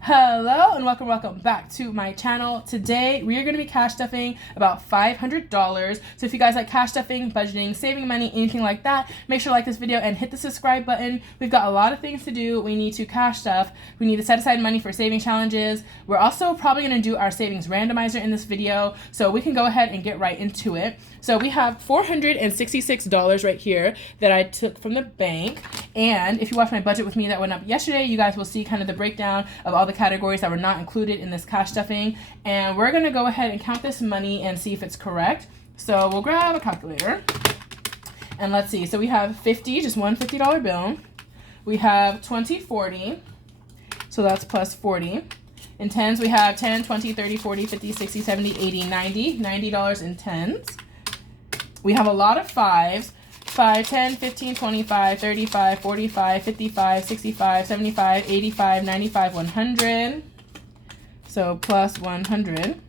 Hello and welcome back to my channel. Today we are going to be cash stuffing about $500. So if you guys like cash stuffing, budgeting, saving money, anything like that, make sure to like this video and hit the subscribe button. We've got a lot of things to do. We need to cash stuff. We need to set aside money for saving challenges. We're also probably going to do our savings randomizer in this video, so we can go ahead and get right into it. So we have $466 right here that I took from the bank. And if you watch my budget with me that went up yesterday, you guys will see kind of the breakdown of all the categories that were not included in this cash stuffing. And we're going to go ahead and count this money and see if it's correct. So we'll grab a calculator and let's see. So we have 50, just one $50 bill. We have 20, 40. So that's plus 40. In tens, we have 10, 20, 30, 40, 50, 60, 70, 80, 90. $90 in tens. We have a lot of fives. 5, 10, 15, 25, 35, 45, 55, 65, 75, 85, 95, 100. So plus 100.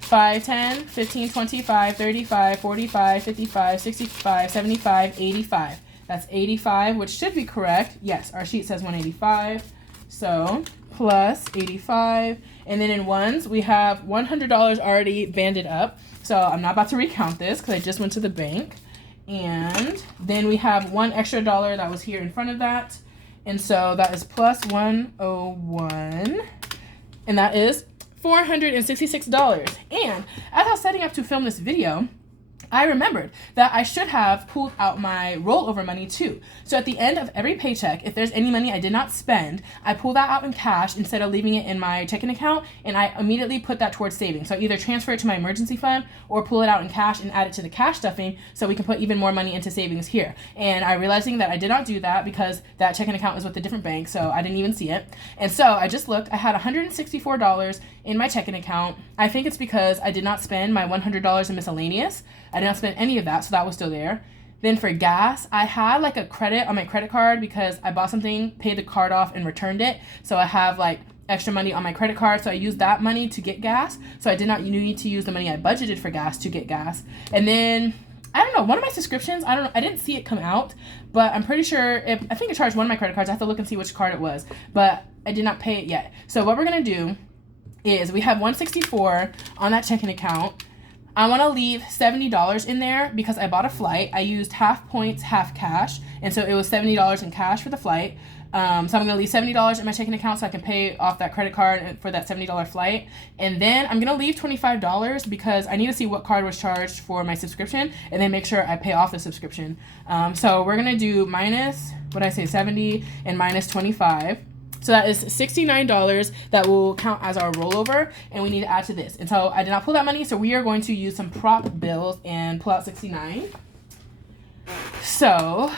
5, 10, 15, 25, 35, 45, 55, 65, 75, 85. That's 85, which should be correct. Yes, our sheet says 185. So plus 85. And then in ones, we have $100 already banded up. So I'm not about to recount this because I just went to the bank. And then we have one extra dollar that was here in front of that. And so that is plus 101. And that is $466. And as I was setting up to film this video, I remembered that I should have pulled out my rollover money too. So at the end of every paycheck, if there's any money I did not spend, I pull that out in cash instead of leaving it in my checking account, and I immediately put that towards savings. So I either transfer it to my emergency fund or pull it out in cash and add it to the cash stuffing so we can put even more money into savings here. And I'm realizing that I did not do that because that checking account was with a different bank, so I didn't even see it. And so I just looked. I had $164 in my checking account. I think it's because I did not spend my $100 in miscellaneous. I did not spend any of that, so that was still there. Then for gas, I had like a credit on my credit card because I bought something, paid the card off, and returned it. So I have like extra money on my credit card, so I used that money to get gas. So I did not need to use the money I budgeted for gas to get gas. And then, I don't know, one of my subscriptions, I didn't see it come out, but I'm pretty sure, I think it charged one of my credit cards. I have to look and see which card it was, but I did not pay it yet. So what we're going to do is we have $164 on that checking account. I want to leave $70 in there because I bought a flight. I used half points, half cash, and so it was $70 in cash for the flight. So I'm going to leave $70 in my checking account so I can pay off that credit card for that $70 flight. And then I'm going to leave $25 because I need to see what card was charged for my subscription and then make sure I pay off the subscription. So we're going to do minus, what did I say, 70 and minus 25. So that is $69 that will count as our rollover, and we need to add to this. And so I did not pull that money, so we are going to use some prop bills and pull out 69. So,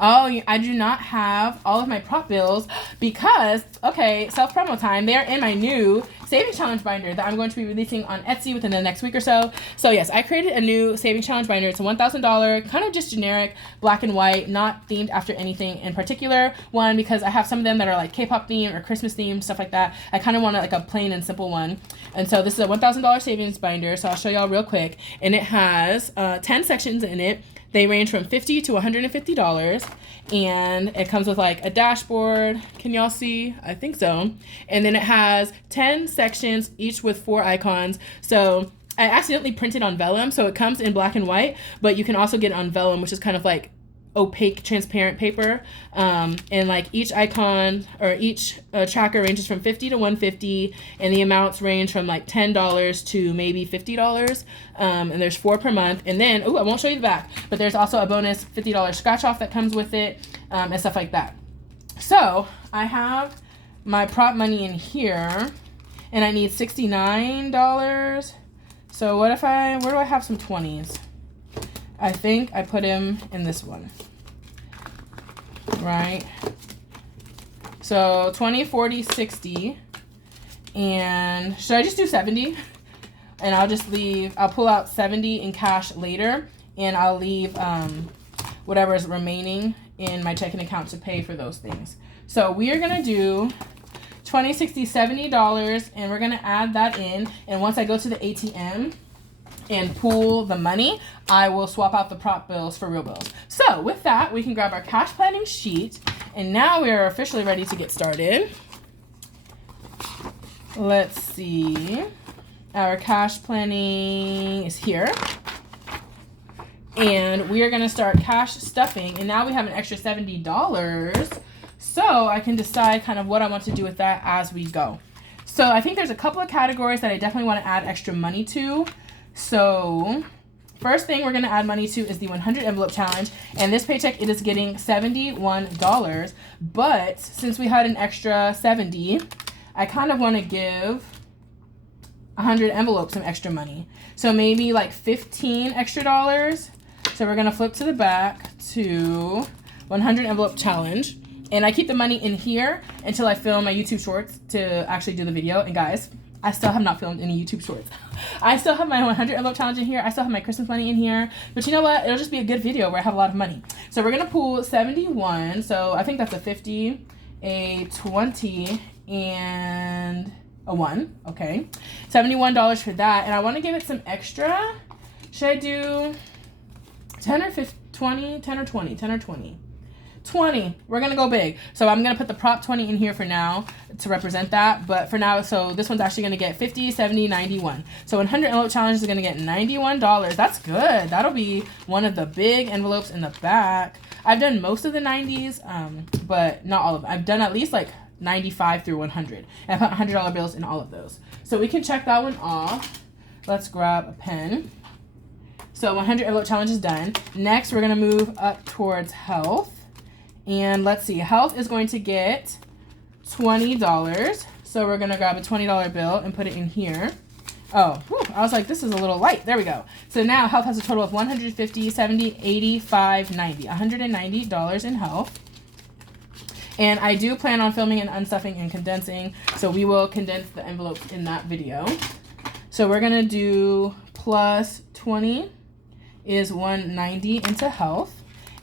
oh, I do not have all of my prop bills because, okay, self-promo time. They're in my new savings challenge binder that I'm going to be releasing on Etsy within the next week or so. So yes, I created a new savings challenge binder. It's a $1,000, kind of just generic, black and white, not themed after anything in particular. One, because I have some of them that are like K-pop themed or Christmas themed, stuff like that. I kind of want like a plain and simple one. And so this is a $1,000 savings binder. So I'll show y'all real quick. And it has 10 sections in it. They range from $50 to $150, and it comes with like a dashboard. Can y'all see? I think so. And then it has 10 sections, each with 4 icons. So I accidentally printed on vellum, so it comes in black and white, but you can also get it on vellum, which is kind of like opaque, transparent paper. And like each icon or each tracker ranges from $50 to $150, and the amounts range from like $10 to maybe $50. And there's 4 per month. And then, I won't show you the back, but there's also a bonus $50 scratch off that comes with it, and stuff like that. So I have my prop money in here, and I need $69. So where do I have some 20s? I think I put him in this one, right? So 20, 40, 60, and should I just do 70? And I'll pull out 70 in cash later, and I'll leave whatever is remaining in my checking account to pay for those things. So we are gonna do $20, $60, $70, and we're gonna add that in, and once I go to the ATM, and pool the money, I will swap out the prop bills for real bills. So with that, we can grab our cash planning sheet And now we are officially ready to get started. Let's see. Our cash planning is here. And we are going to start cash stuffing. And now we have an extra $70. So I can decide kind of what I want to do with that as we go. So I think there's a couple of categories that I definitely want to add extra money to. So first thing we're going to add money to is the 100 envelope challenge. And this paycheck, it is getting $71. But since we had an extra 70, I kind of want to give 100 envelopes some extra money. So maybe like 15 extra dollars. So we're going to flip to the back to 100 envelope challenge. And I keep the money in here until I film my YouTube shorts to actually do the video. And guys, I still have not filmed any YouTube shorts. I still have my 100 envelope challenge in here. I still have my Christmas money in here. But you know what? It'll just be a good video where I have a lot of money. So we're going to pull 71. So I think that's a 50, a 20, and a 1. Okay. $71 for that. And I want to give it some extra. Should I do 10 or 15, 20? 10 or 20? 10 or 20? 20. We're going to go big. So I'm going to put the prop 20 in here for now to represent that. But for now, so this one's actually going to get 50, 70, 91. So 100 envelope challenge is going to get $91. That's good. That'll be one of the big envelopes in the back. I've done most of the 90s, but not all of them. I've done at least like 95 through 100. And I put $100 bills in all of those. So we can check that one off. Let's grab a pen. So 100 envelope challenge is done. Next, we're going to move up towards health. And let's see, health is going to get $20. So we're going to grab a $20 bill and put it in here. Oh, whew, I was like, this is a little light. There we go. So now health has a total of 150, 70, 85, 90. $190 in health. And I do plan on filming and unstuffing and condensing. So we will condense the envelopes in that video. So we're going to do plus 20 is 190 into health.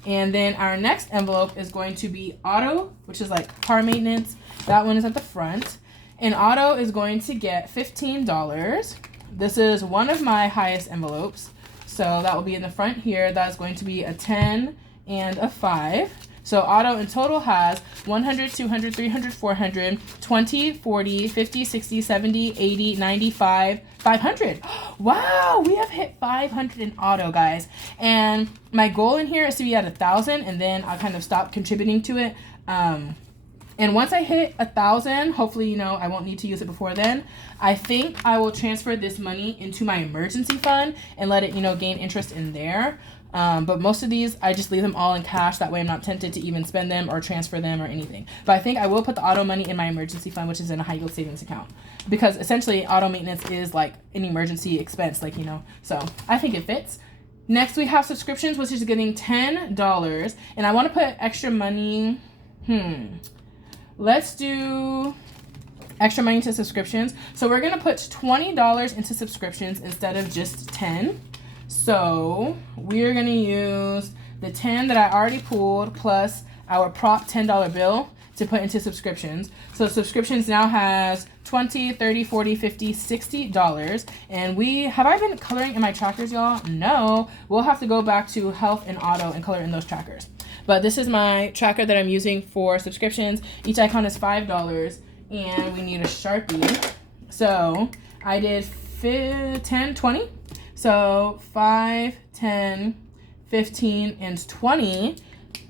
And then our next envelope is going to be auto, which is like car maintenance. That one is at the front. And auto is going to get $15. This is one of my highest envelopes. So that will be in the front here. That's going to be a 10 and a 5. So auto in total has 100, 200, 300, 400, 20, 40, 50, 60, 70, 80, 95, 500. Wow, we have hit 500 in auto, guys. And my goal in here is to be at 1,000, and then I'll kind of stop contributing to it. And once I hit 1,000, hopefully, you know, I won't need to use it before then. I think I will transfer this money into my emergency fund and let it, you know, gain interest in there. But most of these, I just leave them all in cash. That way I'm not tempted to even spend them or transfer them or anything. But I think I will put the auto money in my emergency fund, which is in a high yield savings account. Because essentially auto maintenance is like an emergency expense, like, you know. So I think it fits. Next we have subscriptions, which is getting $10. And I want to put extra money. Let's do extra money to subscriptions. So we're going to put $20 into subscriptions instead of just 10. So we're going to use the 10 that I already pulled plus our prop $10 bill to put into subscriptions. So subscriptions now has $20, $30, $40, $50, $60. And have I been coloring in my trackers, y'all? No. We'll have to go back to health and auto and color in those trackers. But this is my tracker that I'm using for subscriptions. Each icon is $5 and we need a Sharpie. So I did 10, 20. So 5, 10, 15, and 20.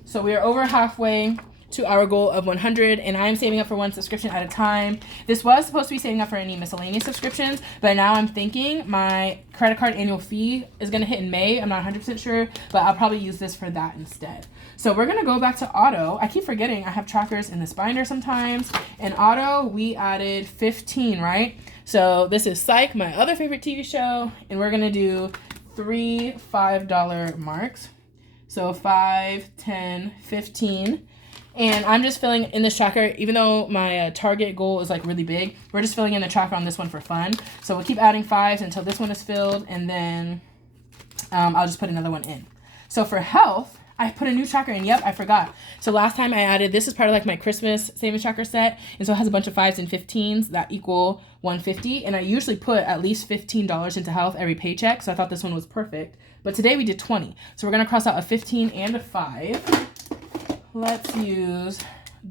So we are over halfway to our goal of 100, and I'm saving up for one subscription at a time. This was supposed to be saving up for any miscellaneous subscriptions, but now I'm thinking my credit card annual fee is going to hit in May. I'm not 100% sure, but I'll probably use this for that instead. So we're going to go back to auto. I keep forgetting I have trackers in this binder sometimes. And auto, we added 15, right? So this is Psych, my other favorite TV show, and we're going to do 3 $5 marks. So 5, 10, 15. And I'm just filling in this tracker, even though my target goal is like really big, we're just filling in the tracker on this one for fun. So we'll keep adding 5s until this one is filled, and then I'll just put another one in. So for health, I put a new tracker in. Yep, I forgot. So last time I added, this is part of like my Christmas savings tracker set. And so it has a bunch of 5s and 15s that equal 150. And I usually put at least $15 into health every paycheck. So I thought this one was perfect. But today we did 20. So we're going to cross out a 15 and a 5. Let's use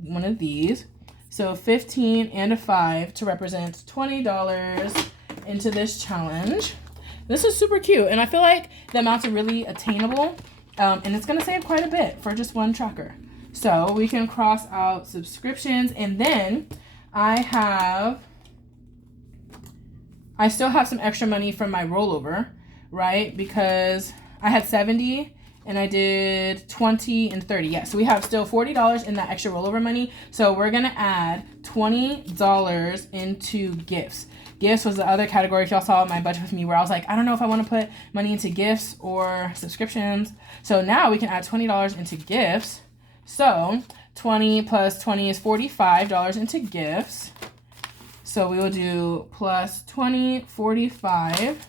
one of these. So 15 and a 5 to represent $20 into this challenge. This is super cute, and I feel like the amounts are really attainable, and it's gonna save quite a bit for just one tracker. So we can cross out subscriptions, and then I still have some extra money from my rollover, right? Because I had 70 and I did 20 and 30. Yeah, so we have still $40 in that extra rollover money. So we're gonna add $20 into gifts. Gifts was the other category, if y'all saw my budget with me, where I was like, I don't know if I want to put money into gifts or subscriptions. So now we can add $20 into gifts. So 20 plus 20 is $45 into gifts. So we will do plus 20, 45.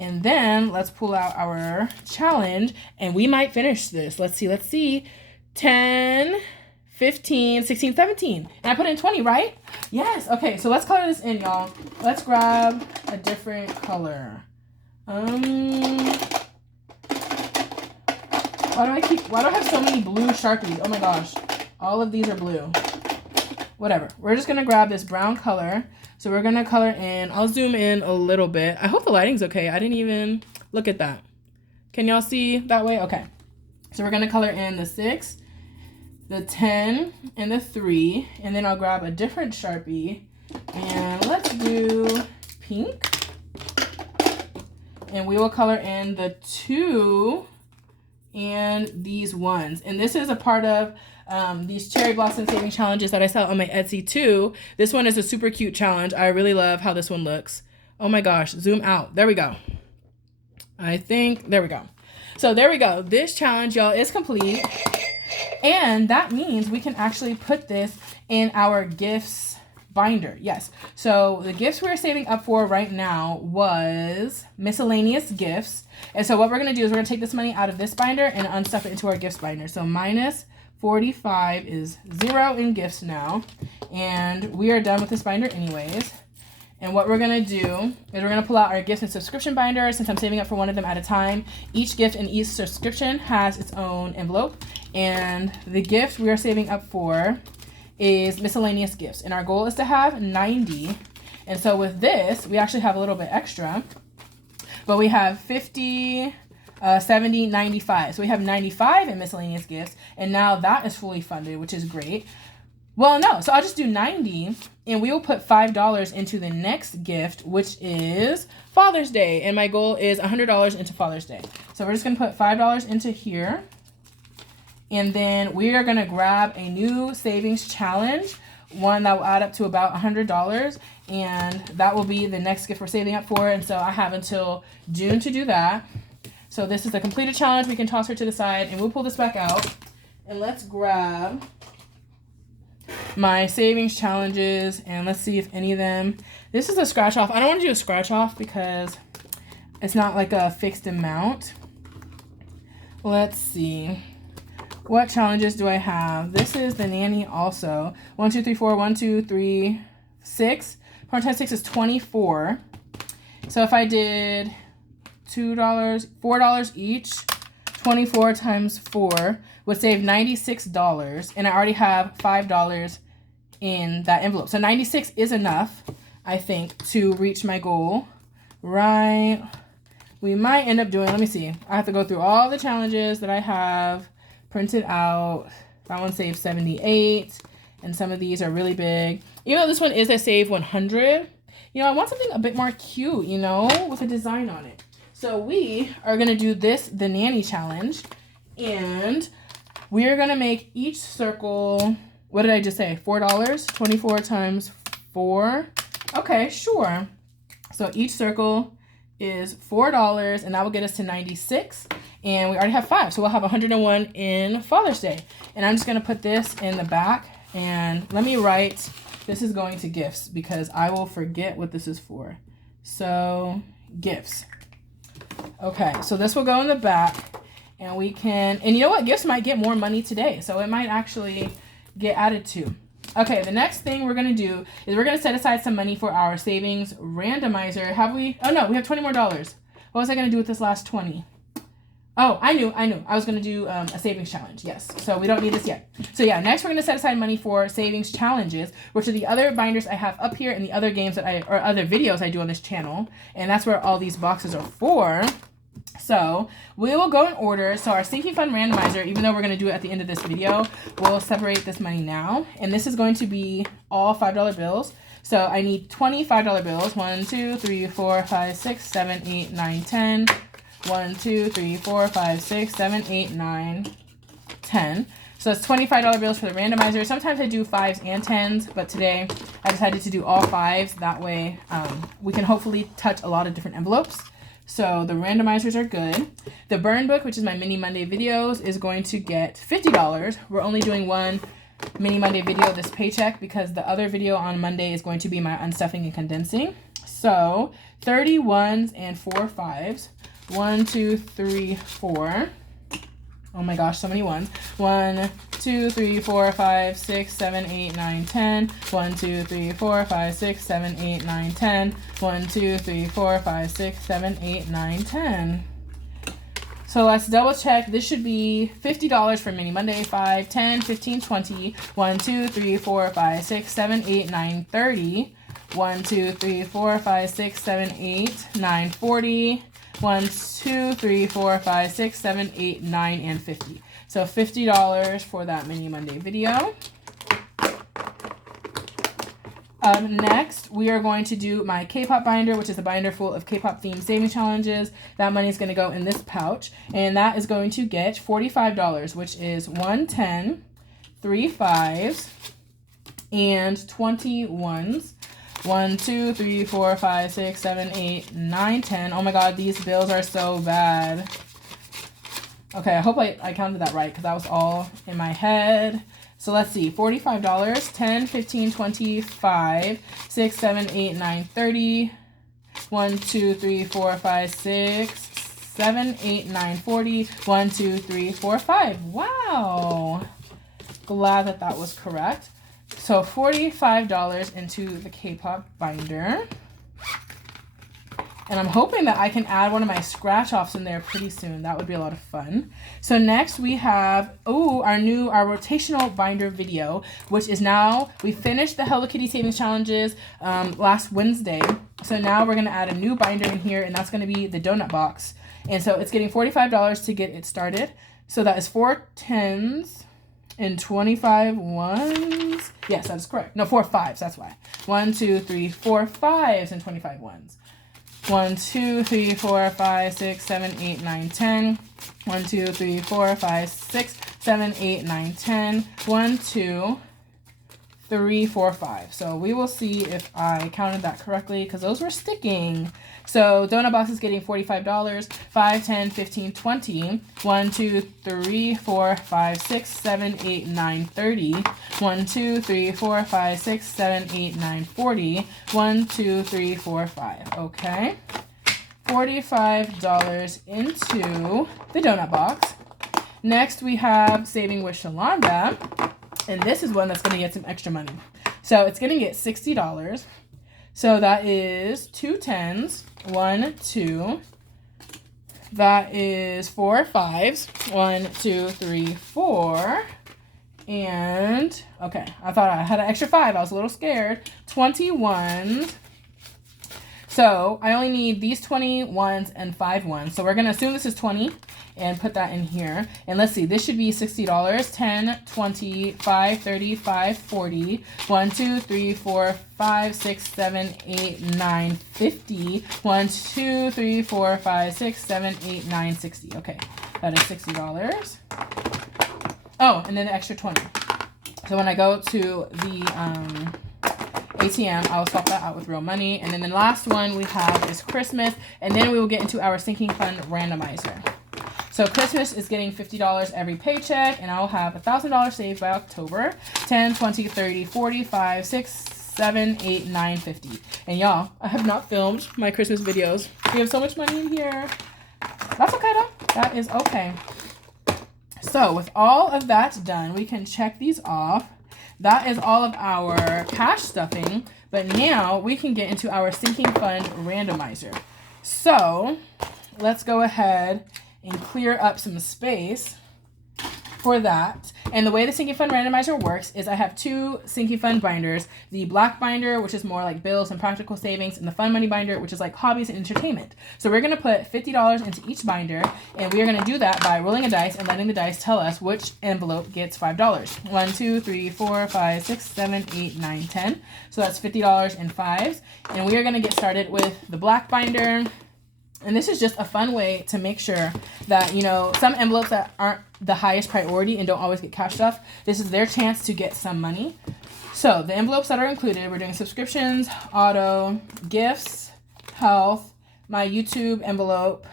And then let's pull out our challenge, and we might finish this. Let's see. 10, 15, 16, 17. And I put in 20, right? Yes. Okay, so let's color this in, y'all. Let's grab a different color. Why do I have so many blue Sharpies? Oh my gosh. All of these are blue. Whatever. We're just going to grab this brown color. So we're going to color in. I'll zoom in a little bit. I hope the lighting's okay. I didn't even look at that. Can y'all see that way? Okay. So we're going to color in the 6, the 10, and the 3. And then I'll grab a different Sharpie. And let's do pink. And we will color in the 2 and these 1s. And this is a part of these cherry blossom saving challenges that I sell on my Etsy too. This one is a super cute challenge. I really love how this one looks. Oh my gosh, zoom out. There we go. There we go. So there we go. This challenge, y'all, is complete. And that means we can actually put this in our gifts binder. Yes. So the gifts we're saving up for right now was miscellaneous gifts. And so what we're going to do is we're going to take this money out of this binder and unstuff it into our gifts binder. So minus 45 is 0 in gifts now. And we are done with this binder anyways. And what we're going to do is we're going to pull out our gift and subscription binder since I'm saving up for one of them at a time. Each gift and each subscription has its own envelope. And the gift we are saving up for is miscellaneous gifts. And our goal is to have 90. And so with this, we actually have a little bit extra. But we have 50, 70, 95. So we have 95 in miscellaneous gifts. And now that is fully funded, which is great. Well, no. So I'll just do 90. And we will put $5 into the next gift, which is Father's Day. And my goal is $100 into Father's Day. So we're just going to put $5 into here. And then we are going to grab a new savings challenge, one that will add up to about $100. And that will be the next gift we're saving up for. And so I have until June to do that. So this is a completed challenge. We can toss her to the side and we'll pull this back out. And let's grab my savings challenges and let's see if any of them. This is a scratch off. I don't want to do a scratch off because it's not like a fixed amount. Let's see. What challenges do I have? This is the nanny also. 1, 2, 3, 4, 1, 2, 3, 6. 4 times 6 is 24. So if I did $2, $4 each, 24 times 4 would save $96. And I already have $5 in that envelope. So 96 is enough, I think, to reach my goal. Right. We might end up doing, let me see. I have to go through all the challenges that I have printed out. That one saves 78, and some of these are really big. Even though this one is a save 100, you know, I want something a bit more cute, you know, with a design on it. So we are going to do this, the nanny challenge, and we are going to make each circle, what did I just say, $4? 24 times 4. Okay, sure. So each circle is $4, and that will get us to 96. And we already have 5, so we'll have 101 in Father's Day. And I'm just going to put this in the back. And let me write, this is going to gifts because I will forget what this is for. So, gifts. Okay, so this will go in the back. And we can, and you know what? Gifts might get more money today. So it might actually get added to. Okay, the next thing we're going to do is we're going to set aside some money for our savings randomizer. Have we? Oh, no, we have $20 more. What was I going to do with this last 20? Oh, I knew. I was going to do a savings challenge. Yes. So we don't need this yet. So yeah, next we're going to set aside money for savings challenges, which are the other binders I have up here and the other games or other videos I do on this channel. And that's where all these boxes are for. So we will go in order. So our sinking fund randomizer, even though we're going to do it at the end of this video, we'll separate this money now. And this is going to be all $5 bills. So I need 20 $5 bills. 1, 2, 3, 4, 5, 6, 7, 8, 9, 10. 1, 2, 3, 4, 5, 6, 7, 8, 9, 10. So it's $25 bills for the randomizer. Sometimes I do 5s and 10s, but today I decided to do all 5s. That way we can hopefully touch a lot of different envelopes. So the randomizers are good. The burn book, which is my mini Monday videos, is going to get $50. We're only doing one mini Monday video this paycheck because the other video on Monday is going to be my unstuffing and condensing. So 30 1s and 4 5s. 1, 2, 3, 4. Oh my gosh, so many ones. 1, 2, 3, 4, 5, 6, 7, 8, 9, 10. 1, 2, 3, 4, 5, 6, 7, 8, 9, 10. 1, 2, 3, 4, 5, 6, 7, 8, 9, 10. So let's double check. This should be $50 for mini Monday. 5, 10, 15, 20. 1, 2, 3, 4, 5, 6, 7, 8, 9, 30. 1, 2, 3, 4, 5, 6, 7, 8, 9, 40. 1, 2, 3, 4, 5, 6, 7, 8, 9, and 50. So $50 for that mini Monday video. Next, we are going to do my K-pop binder, which is a binder full of K-pop themed saving challenges. That money is going to go in this pouch, and that is going to get $45, which is 1 10, 3 5s, and 20 1s. 1, 2, 3, 4, 5, 6, 7, 8, 9, 10. Oh my god, these bills are so bad. Okay, I hope I counted that right because that was all in my head. So let's see, $45, 10, 15, 25, 6, 7, 8, 9, 30. 1, 2, 3, 4, 5, 6, 7, 8, 9, 40. 1, 2, 3, 4, 5. Wow. Glad that that was correct. So $45 into the K-pop binder. And I'm hoping that I can add one of my scratch-offs in there pretty soon. That would be a lot of fun. So next we have, our rotational binder video, which is now, we finished the Hello Kitty Savings Challenges last Wednesday. So now we're going to add a new binder in here, and that's going to be the donut box. And so it's getting $45 to get it started. So that is 4 10s. And 25 1s. Yes, that's correct. No, 4 5s. That's why. 1, 2, 3, 4 5s and 25 1s. 1, 2, 3, 4, 5, 6, 7, 8, 9, 10. 1, 2, 3, 4, 5, 6, 7, 8, 9, 10. 1, 2, 3, 4, 5. So we will see if I counted that correctly because those were sticking. So donut box is getting $45, 5, 10, 15, 20, 1, 2, 3, 4, 5, 6, 7, 8, 9, 30, 1, 2, 3, 4, 5, 6, 7, 8, 9, 40, 1, 2, 3, 4, 5. Okay. $45 into the donut box. Next we have Saving with Shalonda. And this is one that's going to get some extra money. So it's going to get $60. So that is 2 10s, 1, 2. That is 4 5s, 1, 2, 3, 4. And, okay, I thought I had an extra 5. I was a little scared. 21. So I only need these 20 1s and 5 1s. So we're going to assume this is 20 and put that in here. And let's see, this should be $60. 10, 20, 5, 30, 5, 40. 1, 2, 3, 4, 5, 6, 7, 8, 9, 50. 1, 2, 3, 4, 5, 6, 7, 8, 9, 60. Okay, that is $60. Oh, and then the extra 20. So when I go to the ATM, I'll swap that out with real money. And then the last one we have is Christmas. And then we will get into our sinking fund randomizer. So Christmas is getting $50 every paycheck, and I'll have $1,000 saved by October. 10, 20, 30, 45, 6, 7, 8, 9, 50. And y'all, I have not filmed my Christmas videos. We have so much money in here. That's okay though. That is okay. So with all of that done, we can check these off. That is all of our cash stuffing, but now we can get into our sinking fund randomizer. So let's go ahead and clear up some space for that. And the way the sinking fund randomizer works is I have two sinking fund binders, the black binder, which is more like bills and practical savings, and the fun money binder, which is like hobbies and entertainment. So we're going to put $50 into each binder, and we are going to do that by rolling a dice and letting the dice tell us which envelope gets $5. 1, 2, 3, 4, 5, 6, 7, 8, 9, 10. So that's $50 in fives. And we are going to get started with the black binder. And this is just a fun way to make sure that, you know, some envelopes that aren't the highest priority and don't always get cash stuff, this is their chance to get some money. So the envelopes that are included, we're doing subscriptions, auto, gifts, health, my YouTube envelope,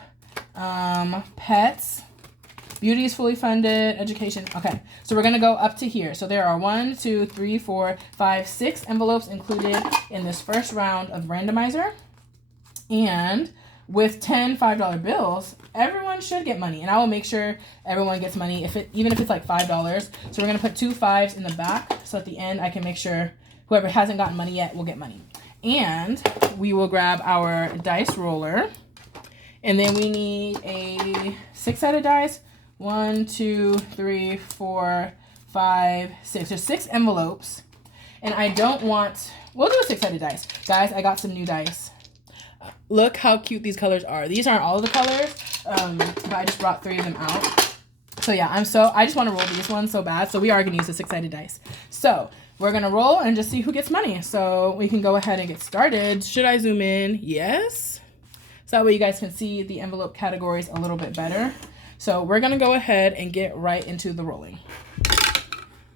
pets, beauty is fully funded, education. Okay, so we're going to go up to here. So there are 1, 2, 3, 4, 5, 6 envelopes included in this first round of randomizer. And with 10 $5 bills, everyone should get money. And I will make sure everyone gets money, even if it's like $5. So we're going to put 2 5s in the back. So at the end, I can make sure whoever hasn't gotten money yet will get money. And we will grab our dice roller. And then we need a 6-sided dice. 1, 2, 3, 4, 5, 6. There's 6 envelopes. And I don't want, we'll do a 6-sided dice. Guys, I got some new dice. Look how cute these colors are. These aren't all the colors, but I just brought 3 of them out. So yeah, I just want to roll these ones so bad. So we are going to use a 6-sided dice. So we're going to roll and just see who gets money. So we can go ahead and get started. Should I zoom in? Yes. So that way you guys can see the envelope categories a little bit better. So we're going to go ahead and get right into the rolling.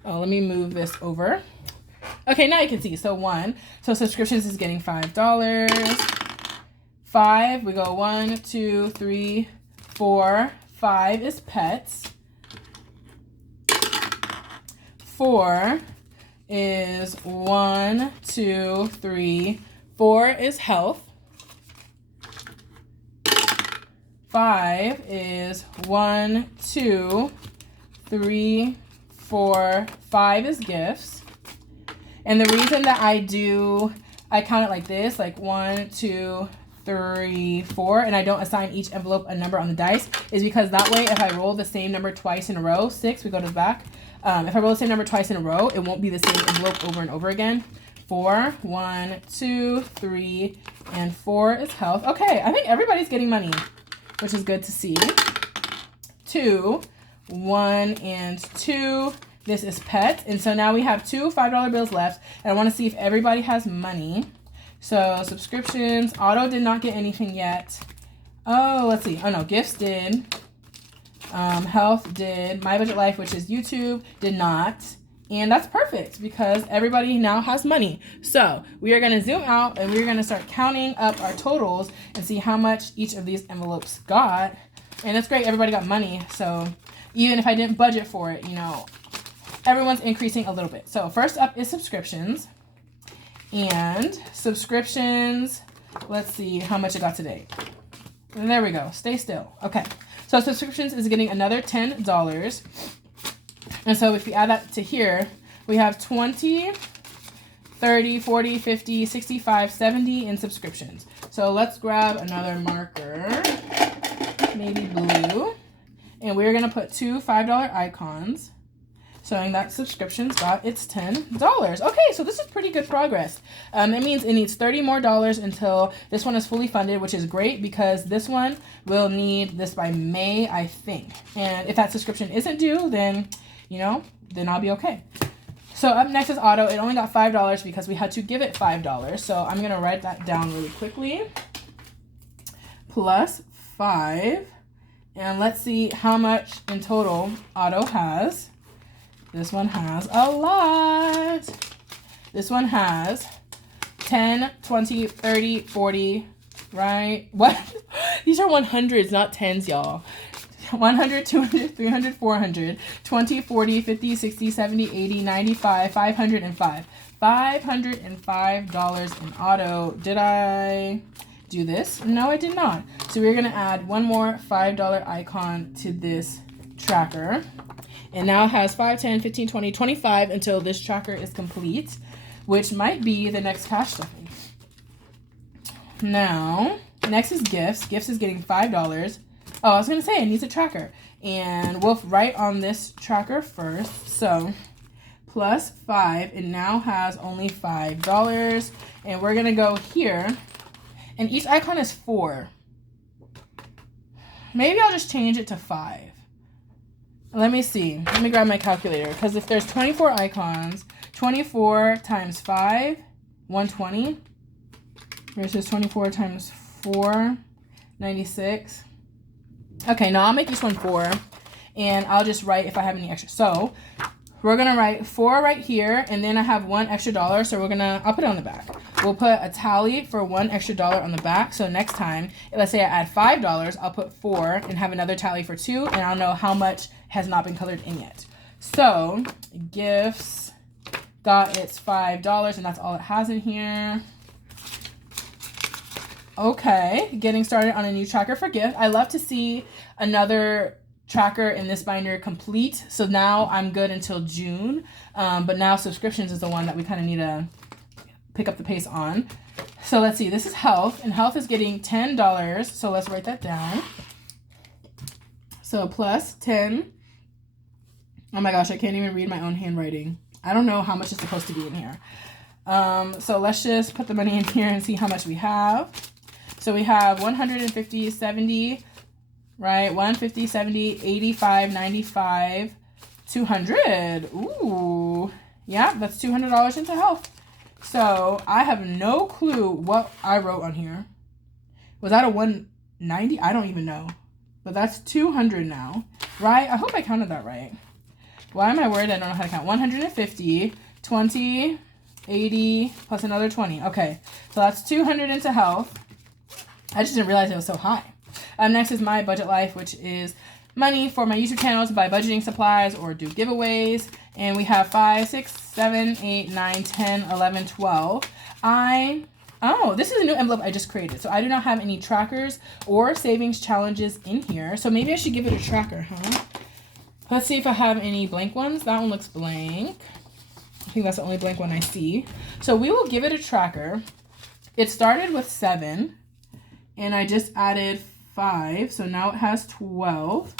Oh, let me move this over. Okay, now you can see. So 1. So subscriptions is getting $5. 5, we go 1, 2, 3, 4. 5 is pets. 4 is 1, 2, 3. 4 is health. 5 is 1, 2, 3, 4. 5 is gifts. And the reason that I count it like this, like 1, 2, 3, 4, and I don't assign each envelope a number on the dice, is because that way if I roll the same number twice in a row, 6, we go to the back. If I roll the same number twice in a row, it won't be the same envelope over and over again. 4, 1, 2, 3, and 4 is health. Okay, I think everybody's getting money, which is good to see. 2, 1, and 2. This is pet. And so now we have 2 $5 bills left, and I want to see if everybody has money. So subscriptions, auto did not get anything yet. Oh, let's see. Oh no, gifts did. Health did. My Budget Life, which is YouTube, did not. And that's perfect because everybody now has money. So we are going to zoom out and we're going to start counting up our totals and see how much each of these envelopes got. And it's great. Everybody got money. So even if I didn't budget for it, you know, everyone's increasing a little bit. So first up is subscriptions. And subscriptions, let's see how much it got today. And there we go. Stay still. Okay. So subscriptions is getting another $10. And so if we add that to here, we have 20, 30, 40, 50, 65, 70 in subscriptions. So let's grab another marker, maybe blue. And we're going to put 2 $5 icons, showing that subscriptions got its $10. Okay, so this is pretty good progress. It means it needs $30 more until this one is fully funded, which is great because this one will need this by May, I think. And if that subscription isn't due, then, you know, then I'll be okay. So up next is auto. It only got $5 because we had to give it $5. So I'm going to write that down really quickly. Plus 5. And let's see how much in total auto has. This one has a lot. This one has 10, 20, 30, 40, right? What? These are 100s, not 10s, y'all. 100, 200, 300, 400, 20, 40, 50, 60, 70, 80, 95, 505. $505 in auto. Did I do this? No, I did not. So we're going to add one more $5 icon to this tracker. And now it has 5, 10, 15, 20, 25 until this tracker is complete, which might be the next cash stuffing. Now, next is gifts. Gifts is getting $5. Oh, I was gonna say it needs a tracker. And we'll write on this tracker first. So plus 5, it now has only $5. And we're gonna go here, and each icon is 4. Maybe I'll just change it to 5. Let me see. Let me grab my calculator, because if there's 24 icons, 24 times 5, 120, versus 24 times 4, 96. Okay, now I'll make each one 4, and I'll just write if I have any extra. So we're gonna write 4 right here, and then I have $1 extra, so I'll put it on the back. We'll put a tally for $1 extra on the back, so next time, let's say I add $5, I'll put 4 and have another tally for 2, and I'll know how much has not been colored in yet. So gifts got its $5, and that's all it has in here. Okay, getting started on a new tracker for gift. I love to see another tracker in this binder complete. So now I'm good until June, but now subscriptions is the one that we kind of need to pick up the pace on. So let's see, this is health, and health is getting $10. So let's write that down. So plus 10. Oh my gosh, I can't even read my own handwriting. I don't know how much is supposed to be in here. So let's just put the money in here and see how much we have. So we have 150, 70, right? 150, 70, 85, 95, 200. Ooh, yeah, that's $200 into health. So I have no clue what I wrote on here. Was that a 190? I don't even know. But that's 200 now, right? I hope I counted that right. Why am I worried I don't know how to count? 150, 20, 80, plus another 20. Okay, so that's 200 into health. I just didn't realize it was so high. Next is my budget life, which is money for my YouTube channel to buy budgeting supplies or do giveaways. And we have 5, 6, 7, 8, 9, 10, 11, 12. Oh, this is a new envelope I just created. So I do not have any trackers or savings challenges in here. So maybe I should give it a tracker, huh? Let's see if I have any blank ones. That one looks blank. I think that's the only blank one I see. So we will give it a tracker. It started with 7. And I just added 5, so now it has 12.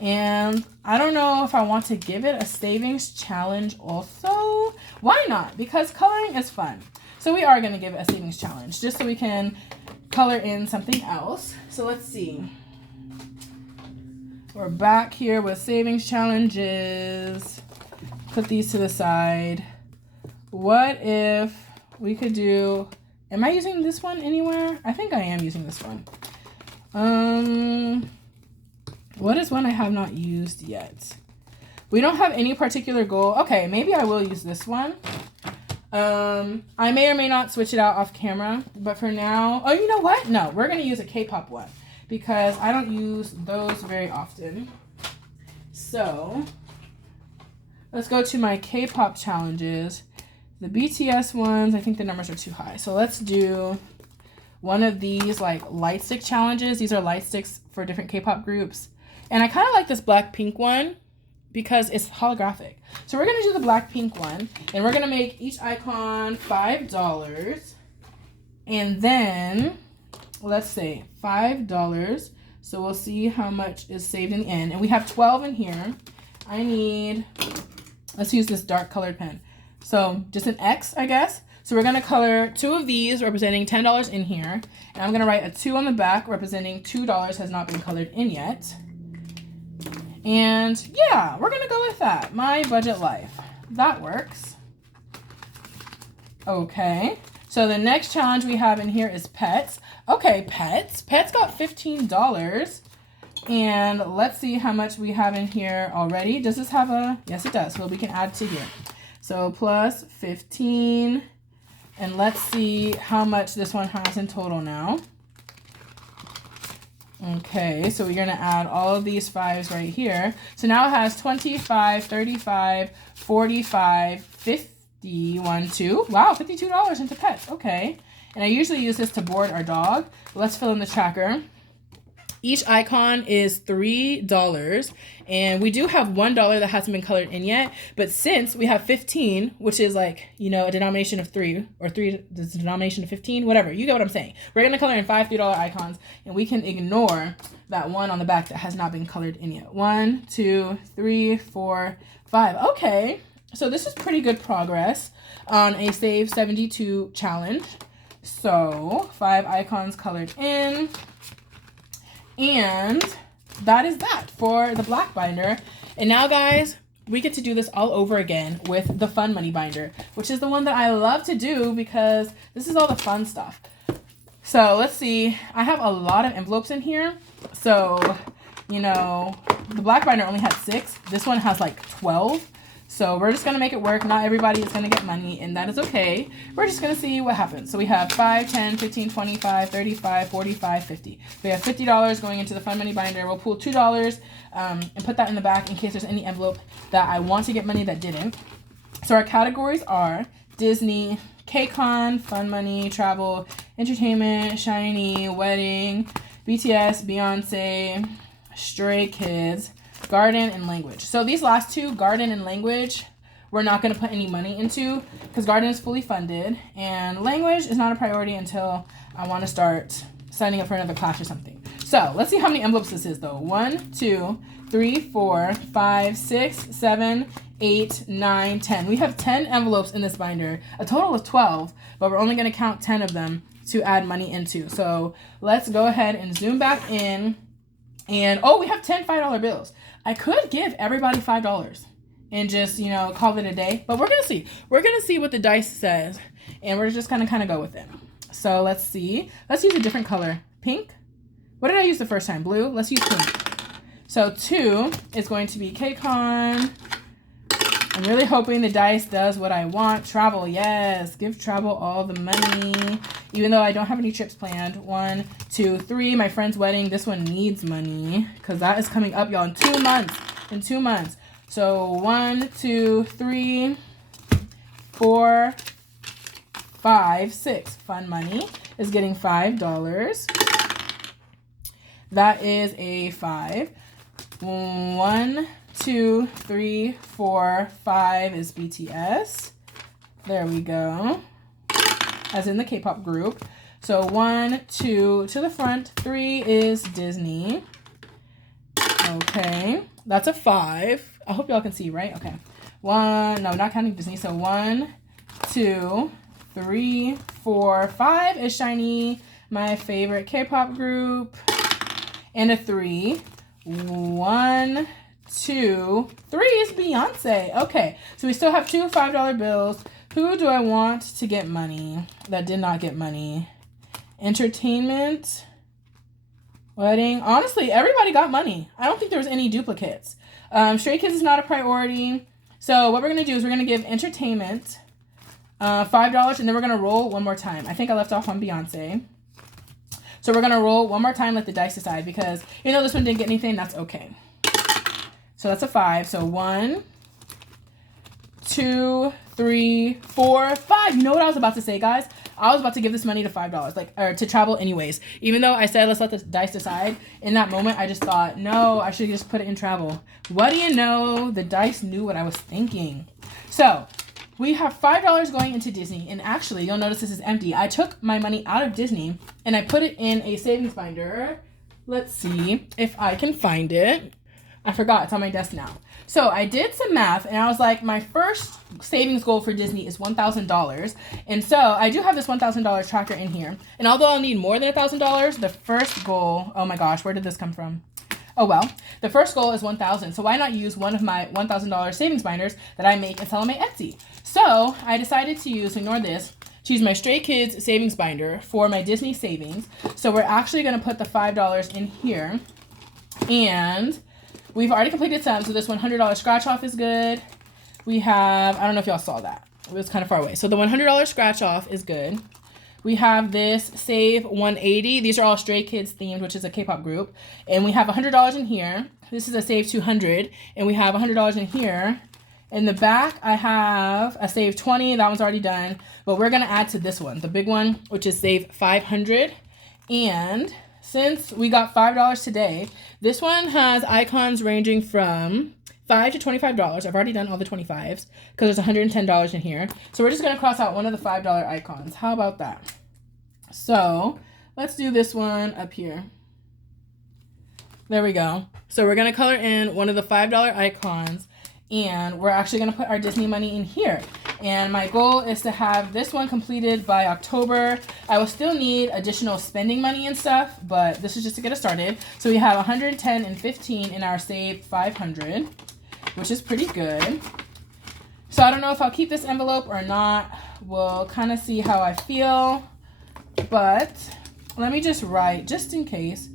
And I don't know if I want to give it a savings challenge also. Why not? Because coloring is fun. So we are going to give it a savings challenge just so we can color in something else. So let's see. We're back here with savings challenges. Put these to the side. What if we could do... Am I using this one anywhere? I think I am using this one. What is one I have not used yet? We don't have any particular goal. Okay, maybe I will use this one. I may or may not switch it out off camera, but for now, oh, you know what? No, we're going to use a K-pop one because I don't use those very often. So let's go to my K-pop challenges. The BTS ones, I think the numbers are too high. So let's do one of these like light stick challenges. These are light sticks for different K-pop groups. And I kind of like this Blackpink one because it's holographic. So we're going to do the Blackpink one. And we're going to make each icon $5. And then, let's say $5. So we'll see how much is saved in the end. And we have 12 in here. I need, let's use this dark colored pen. So just an X, I guess. So we're going to color 2 of these representing $10 in here. And I'm going to write a 2 on the back representing $2 has not been colored in yet. And yeah, we're going to go with that. My budget life. That works. Okay. So the next challenge we have in here is pets. Okay, pets. Pets got $15. And let's see how much we have in here already. Does this have a... Yes, it does. So we can add to here. So plus 15, and let's see how much this one has in total now. Okay, so we're going to add all of these 5s right here. So now it has 25, 35, 45, 50, 1, 2. Wow, $52 into pets. Okay, and I usually use this to board our dog. Let's fill in the tracker. Each icon is $3, and we do have $1 that hasn't been colored in yet, but since we have 15, which is like, you know, a denomination of 3, or 3 is a denomination of 15, whatever, you get what I'm saying. We're gonna color in 5 $3 icons, and we can ignore that one on the back that has not been colored in yet. 1, 2, 3, 4, 5. Okay, so this is pretty good progress on a Save 72 challenge. So 5 icons colored in. And that is that for the black binder. And now, guys, we get to do this all over again with the fun money binder, which is the one that I love to do because this is all the fun stuff. So let's see. I have a lot of envelopes in here. So, you know, the black binder only had 6. This one has like 12. So we're just going to make it work. Not everybody is going to get money, and that is okay. We're just going to see what happens. So we have 5, 10, 15, 25, 35, 45, 50. We have $50 going into the fun money binder. We'll pull $2 and put that in the back in case there's any envelope that I want to get money that didn't. So our categories are Disney, KCON, fun money, travel, entertainment, shiny, wedding, BTS, Beyonce, Stray Kids, garden, and language. So these last two, garden and language, we're not going to put any money into because garden is fully funded, and language is not a priority until I want to start signing up for another class or something. So let's see how many envelopes this is though. 1, 2, 3, 4, 5, 6, 7, 8, 9, 10. We have 10 envelopes in this binder, a total of 12, but we're only going to count 10 of them to add money into. So let's go ahead and zoom back in. And oh, we have 10 $5 bills. I could give everybody $5 and just, you know, call it a day, but we're going to see. We're going to see what the dice says, and we're just going to kind of go with it. So let's see. Let's use a different color. Pink. What did I use the first time? Blue. Let's use pink. So 2 is going to be KCON. I'm really hoping the dice does what I want. Travel, yes. Give travel all the money. Even though I don't have any trips planned. 1, 2, 3. My friend's wedding. This one needs money because that is coming up, y'all, in 2 months. In 2 months. So 1, 2, 3, 4, 5, 6. Fun money is getting $5. That is a 5. 1, 2, 3, 4, 5 is BTS. There we go. As in the K-pop group. So 1, 2 to the front. 3 is Disney. Okay. That's a 5. I hope y'all can see, right? Okay. 1, no, not counting Disney. So 1, 2, 3, 4, 5 is Shiny, my favorite K-pop group. And a 3. 1, 2, 3 is Beyonce. Okay, so we still have 2 $5 bills. Who do I want to get money that did not get money? Entertainment, wedding. Honestly, everybody got money. I don't think there was any duplicates. Stray Kids is not a priority. So what we're going to do is we're going to give entertainment $5, and then we're going to roll one more time. I think I left off on Beyonce. So we're going to roll one more time, let the dice decide, because you know this one didn't get anything. That's okay. So that's a 5. So 1, 2, 3, 4, 5. You know what I was about to say, guys? I was about to give this money to $5, or to travel anyways. Even though I said let's let the dice decide, in that moment I just thought, no, I should just put it in travel. What do you know? The dice knew what I was thinking. So we have $5 going into Disney, and actually you'll notice this is empty. I took my money out of Disney and I put it in a savings binder. Let's see if I can find it. I forgot, it's on my desk now. So I did some math, and I was like, my first savings goal for Disney is $1,000. And so I do have this $1,000 tracker in here. And although I'll need more than $1,000, the first goal, oh my gosh, where did this come from? Oh well, the first goal is $1,000. So why not use one of my $1,000 savings binders that I make and sell on my Etsy? So I decided to ignore this, to use my Stray Kids savings binder for my Disney savings. So we're actually gonna put the $5 in here, and we've already completed some, so this $100 scratch off is good. We have, I don't know if y'all saw that. It was kind of far away. So the $100 scratch off is good. We have this Save 180. These are all Stray Kids themed, which is a K-pop group. And we have $100 in here. This is a Save 200. And we have $100 in here. In the back, I have a Save 20. That one's already done. But we're going to add to this one, the big one, which is Save 500. And since we got $5 today, this one has icons ranging from $5 to $25. I've already done all the 25s because there's $110 in here. So we're just going to cross out one of the $5 icons. How about that? So let's do this one up here. There we go. So we're going to color in one of the $5 icons, and we're actually going to put our Disney money in here. And my goal is to have this one completed by October. I will still need additional spending money and stuff, but this is just to get us started. So we have 110 and 15 in our saved 500, which is pretty good. So I don't know if I'll keep this envelope or not. We'll kind of see how I feel, but let me just write just in case.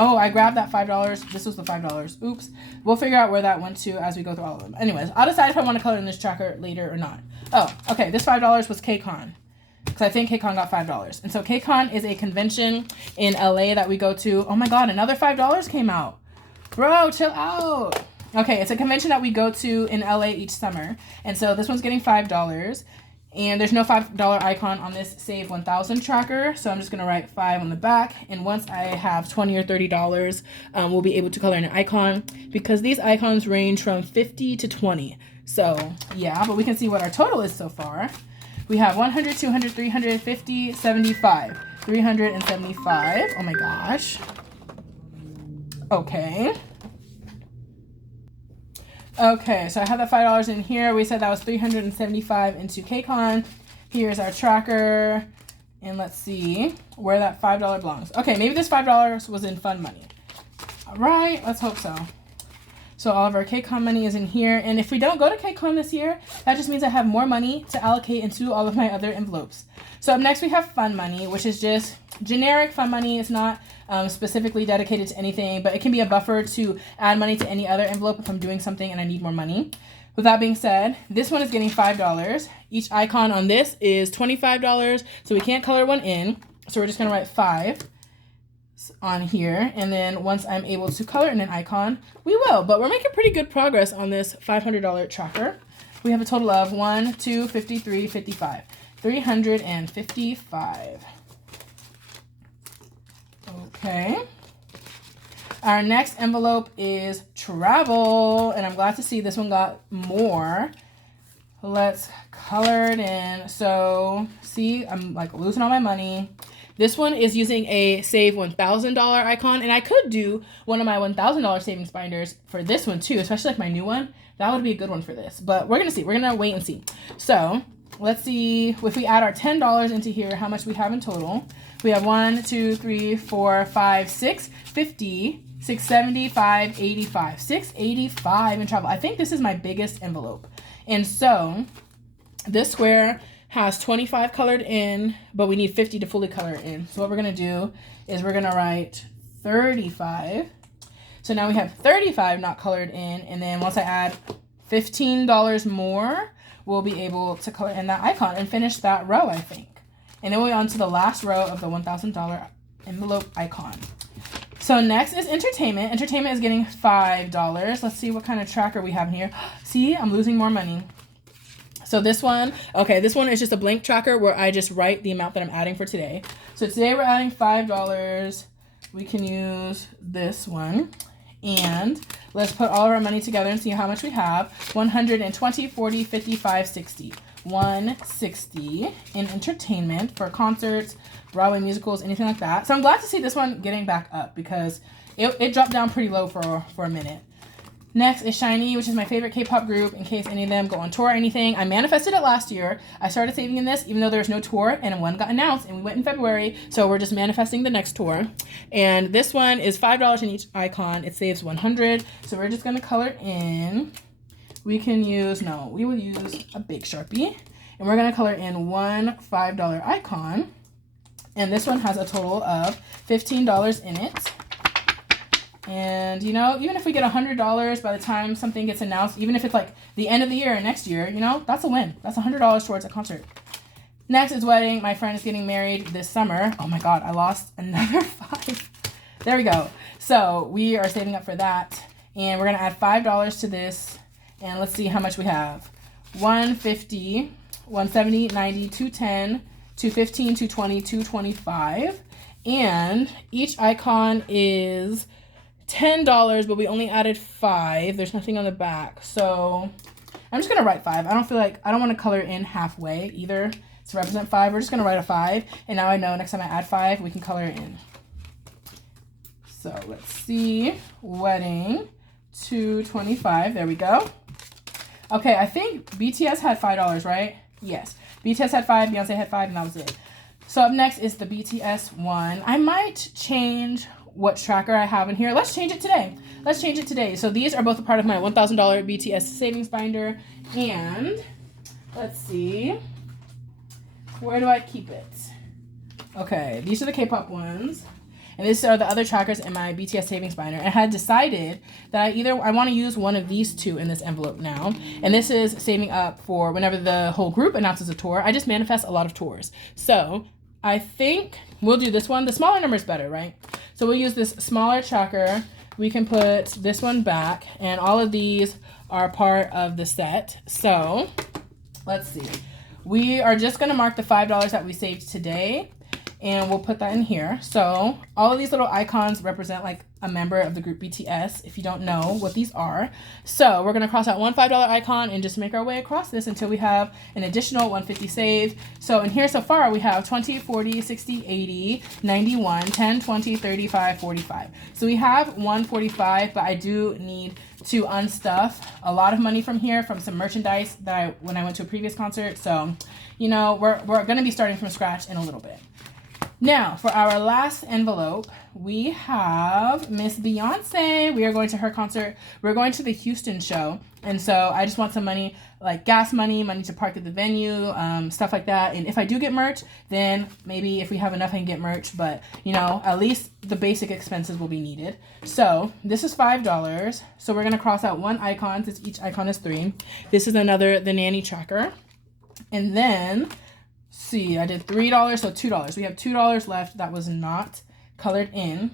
Oh, I grabbed that $5. This was the $5. Oops. We'll figure out where that went to as we go through all of them. Anyways, I'll decide if I want to color in this tracker later or not. Oh, okay. This $5 was KCON, because I think KCON got $5. And so KCON is a convention in LA that we go to. Oh my God, another $5 came out. Bro, chill out. Okay, it's a convention that we go to in LA each summer. And so this one's getting $5. And there's no $5 icon on this Save 1000 tracker, so I'm just going to write 5 on the back. And once I have $20 or $30, we'll be able to color in an icon, because these icons range from 50 to 20. So yeah, but we can see what our total is so far. We have 100, 200, 350, 75. 375. Oh my gosh. Okay. Okay, so I have that $5 in here. We said that was 375 into KCON. Here's our tracker. And let's see where that $5 belongs. Okay, maybe this $5 was in fun money. All right, let's hope so. So all of our KCON money is in here. And if we don't go to KCON this year, that just means I have more money to allocate into all of my other envelopes. So up next we have fun money, which is just generic fun money. It's not specifically dedicated to anything, but it can be a buffer to add money to any other envelope if I'm doing something and I need more money. With that being said, this one is getting $5. Each icon on this is $25, so we can't color one in. So we're just gonna write 5 on here, and then once I'm able to color in an icon, we will. But we're making pretty good progress on this $500 tracker. We have a total of 1, 2, 53, 55. 355. Okay. Our next envelope is travel, and I'm glad to see this one got more. Let's color it in. So see, I'm like losing all my money. This one is using a Save $1,000 icon, and I could do one of my $1,000 savings binders for this one too, especially like my new one. That would be a good one for this, but we're gonna see. We're gonna wait and see. So let's see if we add our $10 into here, how much we have in total. We have 1, 2, 3, 4, 5, 6, 50, 675, 85, 685 in travel. I think this is my biggest envelope. And so this square has 25 colored in, but we need 50 to fully color it in. So what we're gonna do is we're gonna write 35. So now we have 35 not colored in, and then once I add $15 more, we'll be able to color in that icon and finish that row, I think. And then we're on to the last row of the $1,000 envelope icon. So next is entertainment. Entertainment is getting $5. Let's see what kind of tracker we have in here. See, I'm losing more money. So this one, okay, this one is just a blank tracker where I just write the amount that I'm adding for today. So today we're adding $5. We can use this one. And let's put all of our money together and see how much we have. 120, 40, 55, 60. 160 in entertainment for concerts, Broadway musicals, anything like that. So I'm glad to see this one getting back up, because it dropped down pretty low for a minute. Next is Shiny, which is my favorite K-pop group, in case any of them go on tour or anything. I manifested it last year. I started saving in this even though there was no tour, and one got announced and we went in February, so we're just manifesting the next tour. And this one is $5 in each icon. It saves 100, so we're just gonna color in. We can use, no, we will use a big Sharpie, and we're gonna color in one $5 icon, and this one has a total of $15 in it. And, you know, even if we get $100 by the time something gets announced, even if it's like the end of the year or next year, you know, that's a win. That's $100 towards a concert. Next is wedding. My friend is getting married this summer. Oh my God, I lost another 5. There we go. So we are saving up for that. And we're going to add $5 to this. And let's see how much we have. 150, 170, 90, 210, 215, 220, 225. And each icon is $10, but we only added 5. There's nothing on the back. So I'm just gonna write 5. I don't want to color in halfway either to represent 5. We're just gonna write a 5. And now I know next time I add 5, we can color it in. So let's see, wedding 225, there we go. Okay, I think BTS had $5, right? Yes, BTS had 5, Beyonce had 5, and that was it. So up next is the BTS one. I might change what tracker I have in here. Let's change it today. Let's change it today. So these are both a part of my $1,000 BTS savings binder. And let's see, where do I keep it? Okay, these are the K-pop ones. And these are the other trackers in my BTS savings binder. And I had decided that I want to use one of these two in this envelope now. And this is saving up for whenever the whole group announces a tour. I just manifest a lot of tours. So I think we'll do this one. The smaller number is better, right? So we'll use this smaller tracker. We can put this one back. And all of these are part of the set. So let's see. We are just going to mark the $5 that we saved today. And we'll put that in here. So all of these little icons represent like a member of the group BTS, if you don't know what these are. So we're gonna cross out one $5 icon and just make our way across this until we have an additional 150 saved. So in here so far we have 20, 40, 60, 80, 91, 10, 20, 35, 45. So we have 145, but I do need to unstuff a lot of money from here from some merchandise that when I went to a previous concert. So, you know, we're gonna be starting from scratch in a little bit. Now, for our last envelope, we have Miss Beyonce. We are going to her concert. We're going to the Houston show. And so I just want some money, like gas money, money to park at the venue, stuff like that. And if I do get merch, then maybe if we have enough, I can get merch. But, you know, at least the basic expenses will be needed. So this is $5. So we're going to cross out one icon since each icon is 3. This is another The Nanny tracker. And then... see, I did $3, so $2. We have $2 left that was not colored in.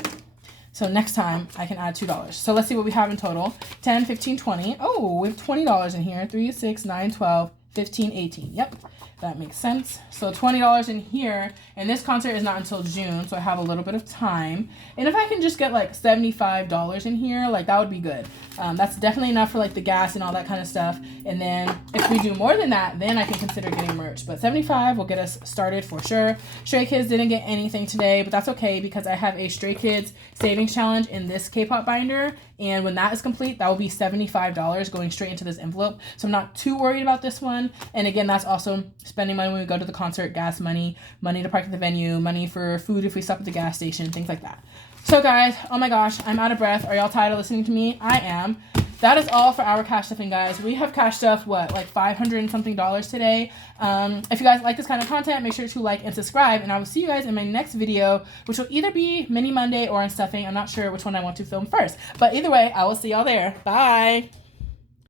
So next time I can add $2. So let's see what we have in total. 10, 15, 20. Oh, we have $20 in here. 3, 6, 9, 12, 15, 18. Yep, that makes sense. So $20 in here. And this concert is not until June, so I have a little bit of time. And if I can just get like $75 in here, like that would be good. That's definitely enough for like the gas and all that kind of stuff. And then if we do more than that, then I can consider getting merch. But 75 will get us started for sure. Stray Kids didn't get anything today, but that's okay because I have a Stray Kids savings challenge in this K-pop binder. And when that is complete, that will be $75 going straight into this envelope. So I'm not too worried about this one. And again, that's also spending money when we go to the concert, gas money, money to park at the venue, money for food if we stop at the gas station, things like that. So guys, oh my gosh, I'm out of breath. Are y'all tired of listening to me? I am. That is all for our cash stuffing, guys. We have cash stuffed, what, like $500 and something today. If you guys like this kind of content, make sure to like and subscribe, and I will see you guys in my next video, which will either be Mini Monday or Unstuffing. I'm not sure which one I want to film first, but either way, I will see y'all there. Bye.